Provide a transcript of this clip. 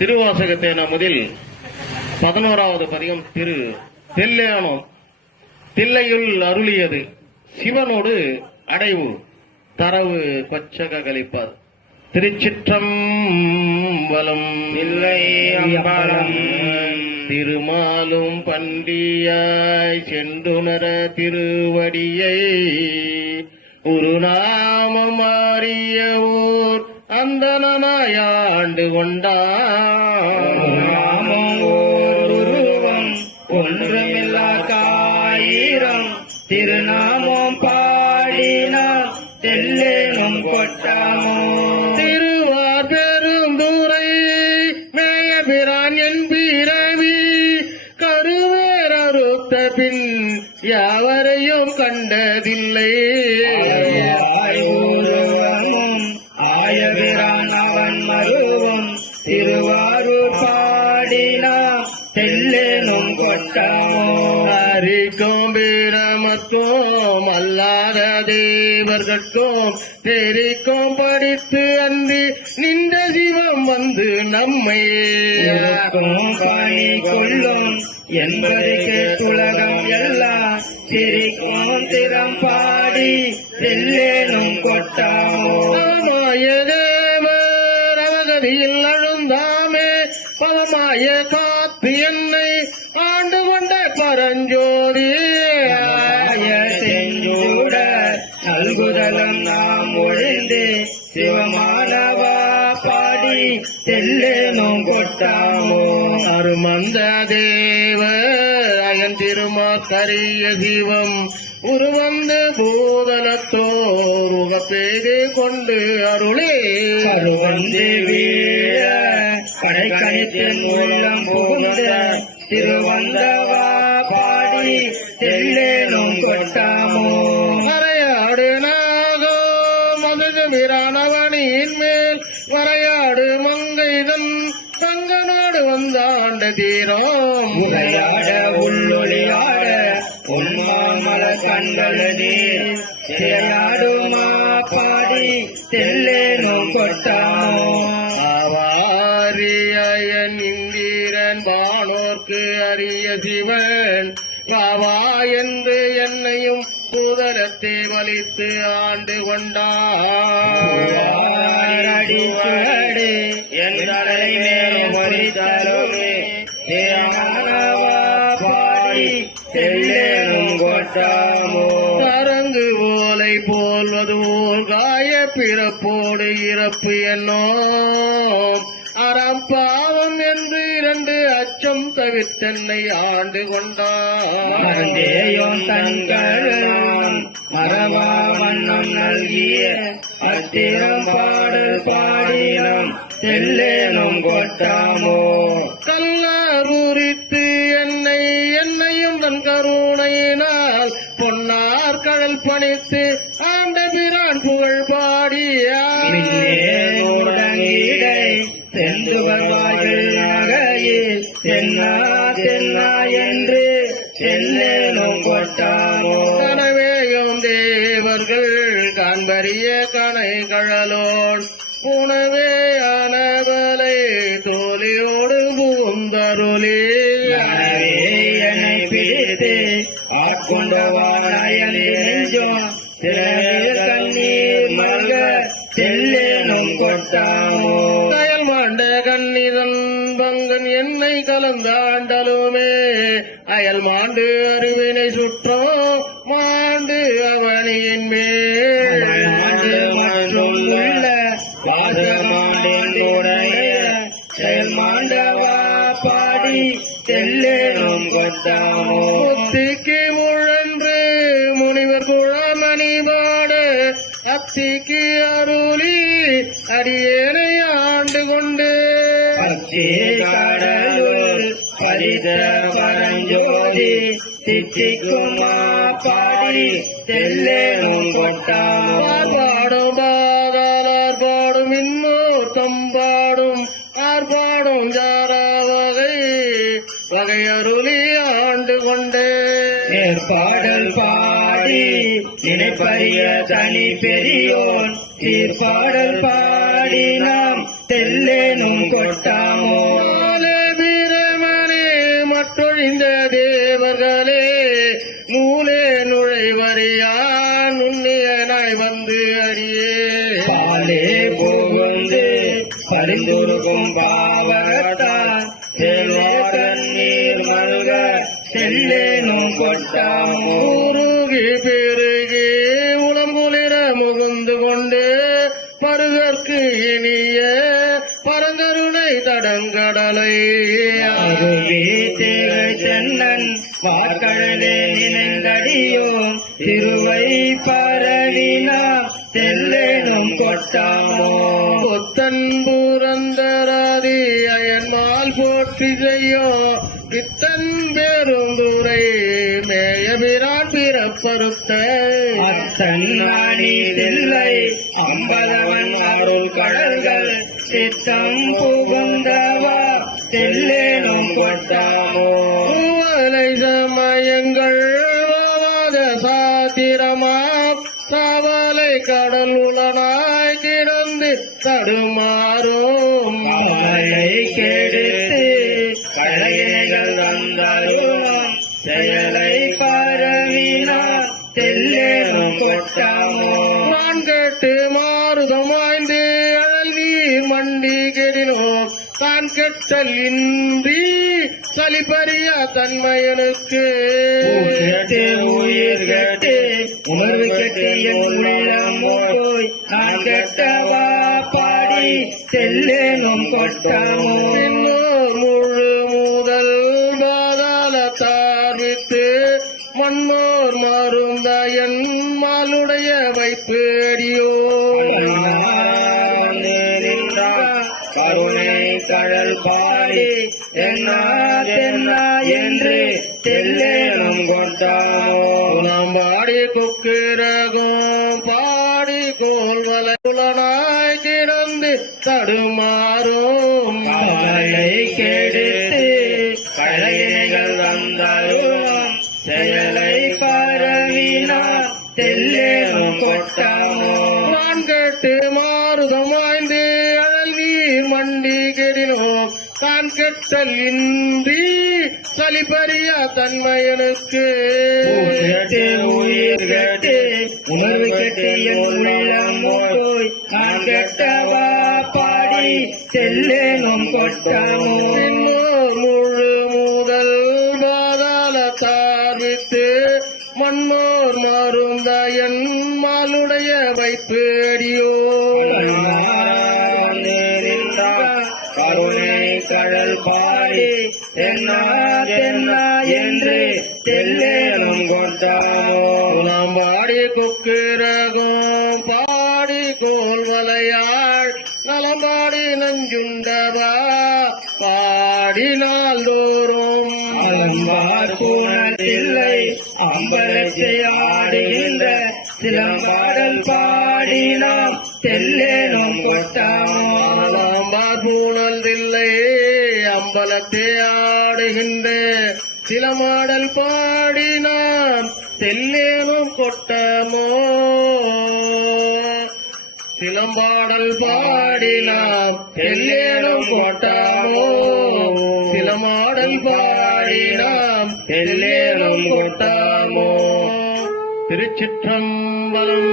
திருவாசகத்தேன முதல் 11வது பதிகம் திரு தெல்லையானோம். தில்லையுள் அருளியது சிவனோடு அடைவு தரவு கொச்சக கழிப்பார். திருச்சிற்றம்பலம். இல்லை அம்பலம் திருமாலும் பண்டியாய் சென்றுணர திருவடியை ஒரு நாமம் மாறிய ஊர் அந்தனாயாண்டு கொண்டார். உருவம் ஒன்றுமில்லா காயிரம் திருநாமம் பாடினார் தெல்லேனும் கொட்டாமோ. திருவார் பெருந்துரை மேயபிரான் என் பிறவி கருவேறறுத்த பின் யாவரையும் கண்டதில்லை. உருவமும் ஆயபிரான் அவன் மருவும் திருவாரூர் பாடினார் தெல்லேனும் கொட்டாமோ. அறிக்கும் பிரமத்துவம் அல்லாத தேவர்கட்கும் தெரிக்கும் படித்து அன்றி நின்ற சிவம் வந்து நம்மை பணி கொள்ளும் என்பதை கேட்டுலகம் எல்லாம் சிரிக்கும் திறம் பாடி தெல்லேனும் கொட்டாமோ. பதமாய தேவர் அவகதியில் அழுந்தாமே பதமாய காத்து என்னை ஆண்டு கொண்ட பரஞ்சோதி செஞ்சூட நல்குதலம் நாம் ஒழிந்து சிவமானவா பாடி தெல்லேனும் கொட்டாமோ. அருமந்த தேவர் அயன் திருமாக்கரிய சிவம் உருவந்த பூதலத்தோர் உகப்பேது கொண்டு அருளே கருவந்து வீழ கடைக்கணித்தின் உள்ளம் புகுந்த திருவந்தவா பாடி தெல்லேனும் கொட்டாமோ. வரையாடு நாகோ மதுகமிரானவனின் மேல் வரையாடு மங்கைதன் தங்கநாடு வந்தாண்ட தீரம் உரையாட உள்ளொளியாட உன்மாமல கண்டல நீர் திரையாடுமா பாடி தெல்லேனும் கொட்டாமோ. ஆவாரியன் இந்திரன் வானோர்க்கு அரிய சிவன் காவா என்று என்னையும் பூதலத்தை வலித்து ஆண்டு கொண்டார். அடிச்சுவடு என் தலை மேல் வலித்தருமே தேவமானவா பாடி தெல்லேனும் கொட்டாமோ. தரங்கு ஓலை போல்வது ஓர் காய பிறப்போடு இறப்பு என்னோ அறம் பாவம் என்று 2 அச்சம் தவிர்த்தென்னை ஆண்டு கொண்டார். மறந்தேயோன் தன்கள் மரவா வண்ணம் நல்கிய அத்திரம் பாடல் பாடினம் தெல்லேனும் கொட்டாமோ. கல்லாரூரித்து என்னையும் தன் கருணையினால் பொன்னார் கடல் பணித்து ஆண்ட பிரான் புகழ் பாடியார். செந்துவர்கள் நகையில் தென்னா தென்னா என்று தெல்லேனும் கொட்டாமோ. கனவேயும் தேவர்கள் காண்பரிய கணைகளோடு உணவே அனவலை தோழியோடு பூந்தருளே என்னை பிடித்து ஆட்கொண்டவான் நெஞ்சோம் திரையில் கண்ணீர் மல்க தெல்லேனும் கொட்டாமோ. கயல் மாண்ட கண்ணிதன் பங்கன் என்னை கலந்தாண்டலுமே அயல் மாண்டு அருவினை சுற்றோ மாண்டு அவனியின் மேல் மற்றும் உள்ள வாசமாண்டேன் செயல்மாண்டவா பாடி தெல்லேனும் கொட்டாமோ. முத்திக்கு முழன்று முனிவர் குழமணி பாடு அத்திக்கு அருளி அடியேனை ஆண்டு கொண்டு பச்சை கடலுள் பரித பரஞ்சோதி தித்திக்குமா பாடி தெல்லேனும் கொட்டாமோ. பாடும் பாதாளர் பாடும் இன்னோர் தம்பாடும் ஆர்பாடும் ஜாரா வகை அருளி ஆண்டு கொண்டே நேர்பாடல் பாடி நினைப்பறிய தனி பெரியோன் சீர்பாடல் பாடி பாடினாம் தெல்லேனும் கொட்டாமோ மாலே வீரமணி மற்றொழிந்த தேவர்களே நூலே நுழைவறியா நுண்ணியனாய் வந்து அடியே பாலே புகுந்து பரிந்துருக்கும் பாவகத்தான் செல்வாரன் நீர் மல்க செல்லேனும் கொட்டாமோ உருகி பெருகி உளங்குளிர முகுந்து கொண்டு பருகற்கு இனிய பரங்கருணை தடங்கடலை அருவி தேவை தென்னன் வார்கடலே நினைந்தடியோ திருவை பரவினா தெல்லேனும் கொட்டாமோ புத்தன் புரந்தராதி அயன்மால் போற்றி செய்யோ பித்தன் பெருந்துரை மேயபிரான் பிறப்பருத்த அத்தன் நாடி தில்லை அம்பலவன் அருள் கடல்கள் சித்தம் புகுந்தவா தெல்லேனும் கொட்டாமோ பூவலை சமயங்கள் வாத சாத்திரமா சாவலை கடல் உளனாய் கிடந்து தடுமாறும் மலையை கெடுத்து கடைகள் வந்தாலும் செயலை பரவினா தெல்லேனும் கொட்டாமோ நான் கேட்டு மாறுதமாய்ந்து அழல்வி மண்டி கெடினோம் தான் கெட்டல் இன்றி சலிபறியா தன்மையனுக்கு கேட்டு உயிர் கேட்டு உணர்வு கெட்டு என் உள்ளம் போய் நான் கெட்டவா பாடி தெல்லேனும் கொட்டாமோ இன்னோர் முழு முதல் பாதாள தார்வித்து மண்ணோர் மருந்தயன் மாலுடைய வைப்பு அடியோ கருணை கடல் பாடி தென்னா தென்னா என்று தெல்லேனும் கொட்டாமோ நாம் பாடி குக்கிரகம் பாடி கோல்வலை புலனாய் கிடந்து தடுமாறும் மலையை கெடுத்து கடைகள் வந்தாலும் செயலை பரவினா தெல்லேனும் கொட்டாமோ நான் கேட்டு மாறுதமாய்ந்து அழல்வி மண்டி கெடினோம் தான் கெட்டல் இன்றி சலிபறியா தன்மையனுக்கு கேட்டு உயிர் கேட்டு உணர்வு கெட்டு என் உள்ளம் போய் நான் கெட்டவா பாடி தெல்லேனும் கொட்டாமோ இன்னோர் முழு முதல் பாதாள தார்வித்து மண்ணோர் மருந்தயன் மாலுடைய வைப்பு அடியோ கருணை கடல் பாடி தென்னா தென்னா என்று தெல்லேனும் கொட்டாமோ நாம் பாடி குக்கிரகம் பாடி கோல்வலையாள் நலம்பாடி நஞ்சுண்டவா பாடினால் தோறும் அலம்பார் பூனத்தில்லை அம்பலத்தை ஆடுகின்ற சிலம்பாடல் பாடினாம் தெல்லேனும் கொட்டாமோ நலம்பார் பூனல் தில்லை அம்பலத்தை ஆடுகின்ற சில மாடல் பாடினான் தெல்லேனும் கொட்டமோ சிலம்பாடல் பாடினாம் தெல்லேனும் கொட்டாமோ சிலமாடல் பாடினாம் தெல்லேனும் கொட்டாமோ திருச்சிற்றம்பலம்